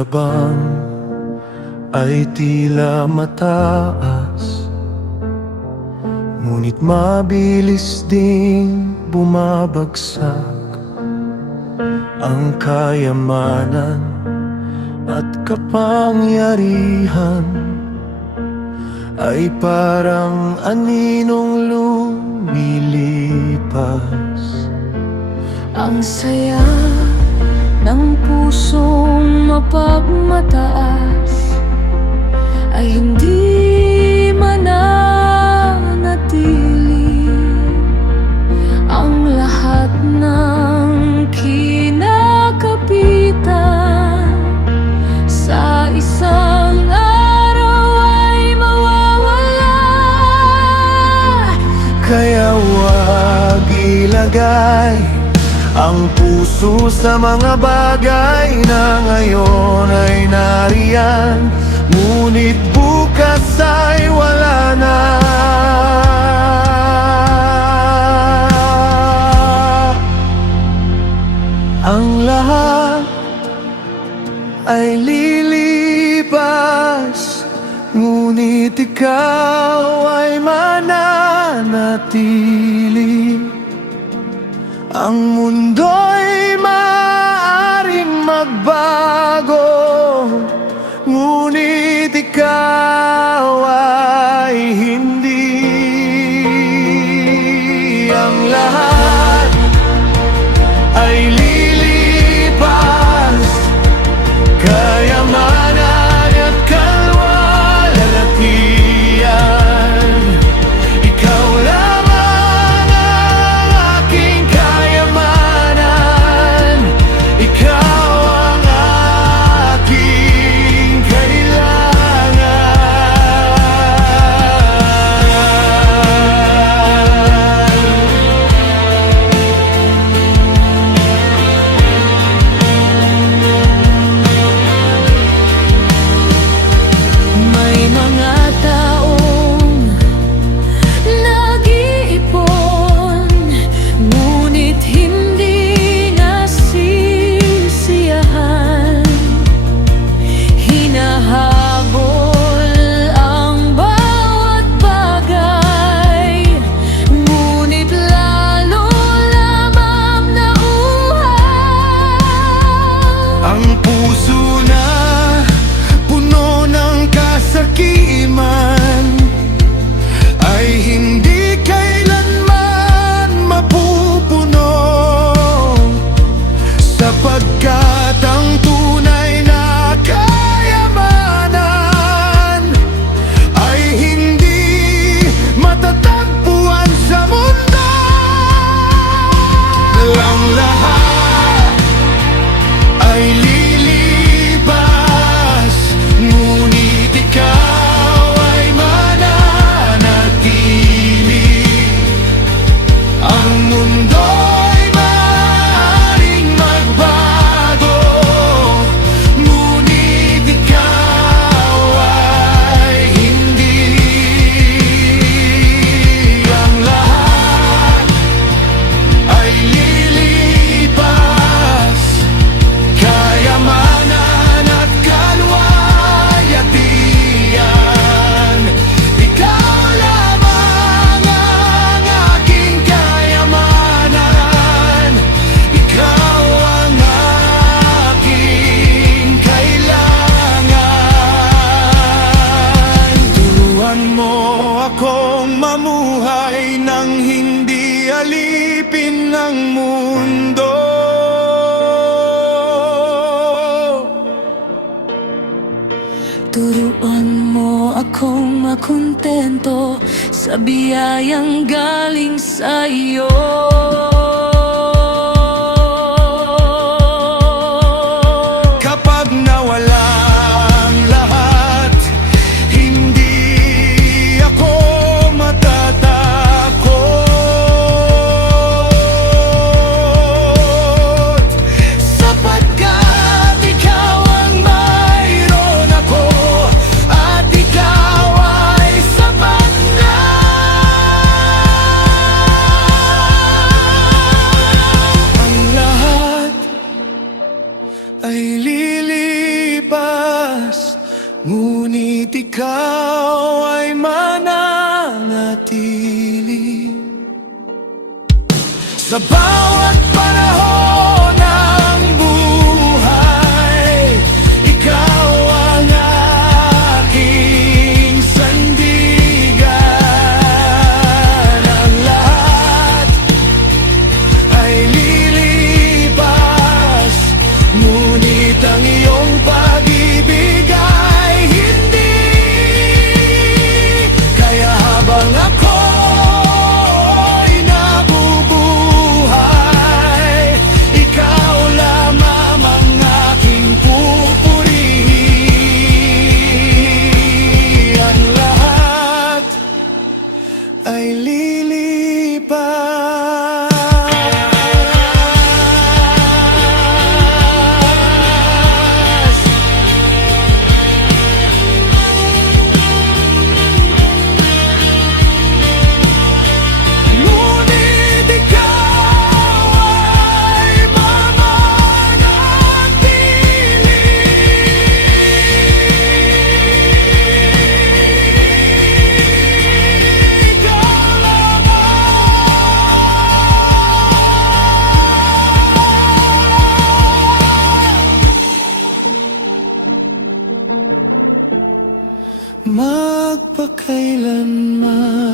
yabang ay tila mataas, ngunit mabilis ding bumabagsak. Ang kayamanan at kapangyarihan ay parang aninong lumilipas. Ang saya ng pusong mapagmataas ay hindi mananatili. Ang lahat ng kinakapitan sa isang araw ay mawawala. Kaya huwag ilagay ang puso sa mga bagay na ngayon ay nariyan, ngunit bukas ay wala na. Ang lahat ay lilipas, ngunit ikaw ay mananatili. Ang mundo'y maaaring magbago, ngunit ikaw ay hindi. Ang lahat ay lilipas, kayamanan at kaluwalhatian. Ikaw lamang ang aking kayamanan, ikaw ang aking kailangan. May mga taong nag-iipon, ngunit hindi nasisiyahan. Hinahabol ang bawat bagay, ngunit lalo lamang nauhaw. Ang puso na puno ng kasakiman ay hindi kailanman mapupuno, sapagkat ang tunay na kayamanan ay hindi matatagpuan sa mundo. Ang lahat ay lilipas, ngunit ikaw ay mananatili. Ang mundo'y maaaring magbago, ngunit ikaw ay hindi. Ang lahat ay lilipas, kayamanan at kaluwalhatian. Ikaw lamang ang aking kayamanan, ikaw ang aking kailangan. Turuan mo akong mamuhay nang hindi alipin ng mundo. Turuan mo akong makontento sa biyayang galing sa iyo. Kapag nawala ang lahat, hindi ako matatakot, sapagkat ikaw ang mayroon ako, at ikaw ay sapat na. ngunit ikaw ay mananatili. Sa bawat panahon ng buhay, ikaw ang aking sandigan. Ang lahat ay lilipas, ngunit ang iyong pag-ibig ay hindi. Kaya habang ako'y nabubuhay, ikaw lamang ang aking pupurihin. Ang lahat ay lilipas, ngunit ikaw ay mananatili. Ikaw lamang magpakailanman.